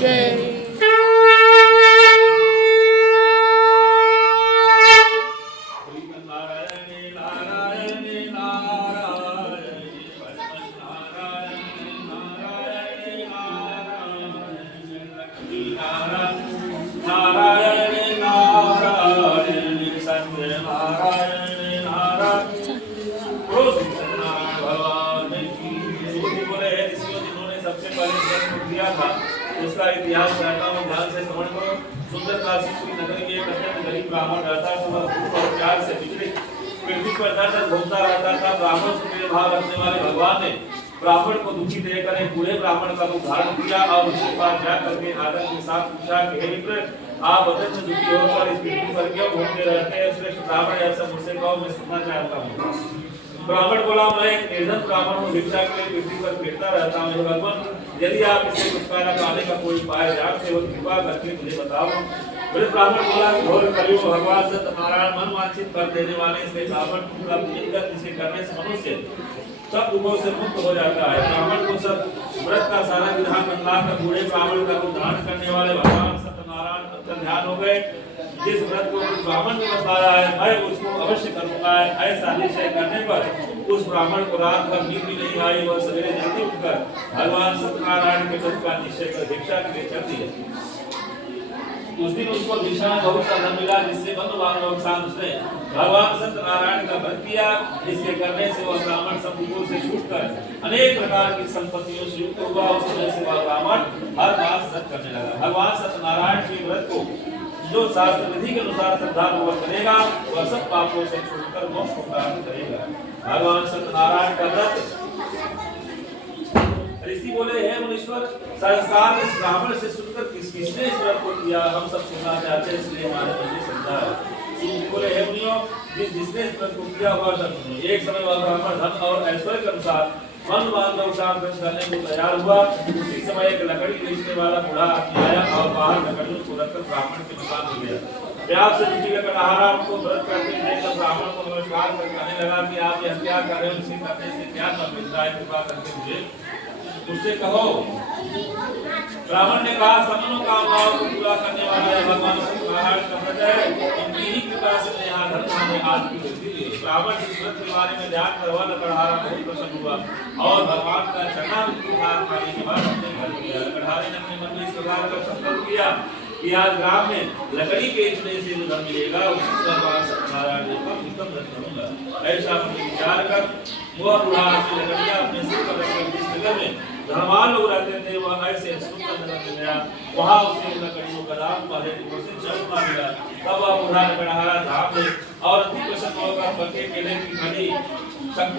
जय। उसका इतिहास रहता हूँ, ध्यान से श्रवण करो। सुंदर काशी की नगरी में एक अत्यंत गरीब ब्राह्मण रहता था। वह भूख और प्यास से बिगड़े पृथ्वी पर दर घूमता रहता था। ब्राह्मण से मेल भाव रखने वाले भगवान ने ब्राह्मण को दुखी देकर एक बूढ़े ब्राह्मण का रूप धारण किया और उसके पास जाकर के आदर के साथ पूछा कि हे मित्र, आप अत्यंत दुखी होकर इस पृथ्वी पर क्यों घूमते रहते हैं? श्रेष्ठ ब्राह्मण ऐसा मुझसे कहो, मैं सुनना चाहता हूँ। ब्राह्मण बोला, मैं एक निर्धन ब्राह्मण हूँ, भिक्षा के लिए पृथ्वी पर फिरता रहता हूँ। भगवान, यदि आप इसे छुटकारा पाने का कोई उपाय जानते हो, कृपा करके मुझे बताओ। बड़े ब्राह्मण बोला, घोर कलयुग भगवान सत्यनारायण मन वांछित कर देने वाले इसलिए ब्राह्मण का पूजन जिसे करने से मनुष्य सब दुखों से मुक्त हो जाता है। ब्राह्मण को सब व्रत का सारा विधान बतलाकर बूढ़े ब्राह्मण का रूप धारण करने वाले भगवान सत्यनारायण अंतर ध्यान हो गए। जिस व्रत को ब्राह्मण ने बताया है, मैं उसको अवश्य करूंगा। ऐसा निश्चय करने पर उस ब्राह्मण को रात भर नींद भी नहीं आई। वह सवेरे जल्दी उठकर भगवान सत्यनारायण के व्रत का निश्चय कर भिक्षा के लिए चल दिया। उस दिन उसको भिक्षा में बहुत सा धन मिला, जिससे बंधु बांधव के साथ उसने भगवान सत्यनारायण का व्रत किया। इसके करने से वह ब्राह्मण सब दुखों से छूटकर अनेक प्रकार की संपत्तियों से युक्त हुआ। उस समय से वह ब्राह्मण हर मास व्रत करने लगा। भगवान सत्यनारायण के व्रत को जो शास्त्र विधि के अनुसार श्रद्धापूर्वक करेगा, वह सब पापों से छूटकर मोक्ष को प्राप्त करेगा। भगवान सत्यनारायण का व्रत। ऋषि बोले, हे मुनीश्वर, संसार में इस ब्राह्मण से सुनकर किसने इस व्रत को किया? हम सब सुनना चाहते हैं, इसलिए हमारे मन में श्रद्धा है। बोले, हे मुनियों, जिसने इस व्रत को किया हुआ सब सुनो। एक समय वह ब्राह्मण धन और ऐश्वर्य के अनुसार मन बांधव का व्रत करने को तैयार हुआ। उसी समय एक लकड़ी बेचने वाला बूढ़ा आदमी आया और बाहर लकड़ियों को रखकर ब्राह्मण के मकान में गया। प्यास से दुखी लकड़हारा उनको व्रत करते देख ब्राह्मण को नमस्कार कर कहने लगा कि आप यह क्या कर रहे हो? इसे करने से क्या फल मिलता है? कृपा करके मुझे उससे कहो। ब्राह्मण ने कहा, समनों का भाव को पूरा करने वाला है भगवान सत्यनारायण का व्रत है। उनकी ही कृपा से मैं यहाँ धन खाने आज की वृद्धि हुई। ब्राह्मण इस व्रत के बारे में ध्यान करवा लकड़हारा बहुत प्रसन्न हुआ और भगवान का चरणामृत खाने के बाद अपने घर गया। लकड़हारे ने अपने मन में इस प्रकार का संकल्प किया कि आज ग्राम में लकड़ी बेचने से जो धन मिलेगा, उसी भगवान सत्यनारायण का उत्तम व्रत करूंगा। ऐसा अपने विचार कर वह बूढ़ा आदमी लकड़ियां अपने सिर पर रखकर जिस नगर में धनवान लोग रहते थे, वह ऐसे सुंदर नगर में गया। वहां उसे लकड़ियों का दाम पहले से चलना मिला। तब वह बूढ़ा लकड़हारा धाम में और अति प्रसन्न होकर पके केले की खड़ी शंकर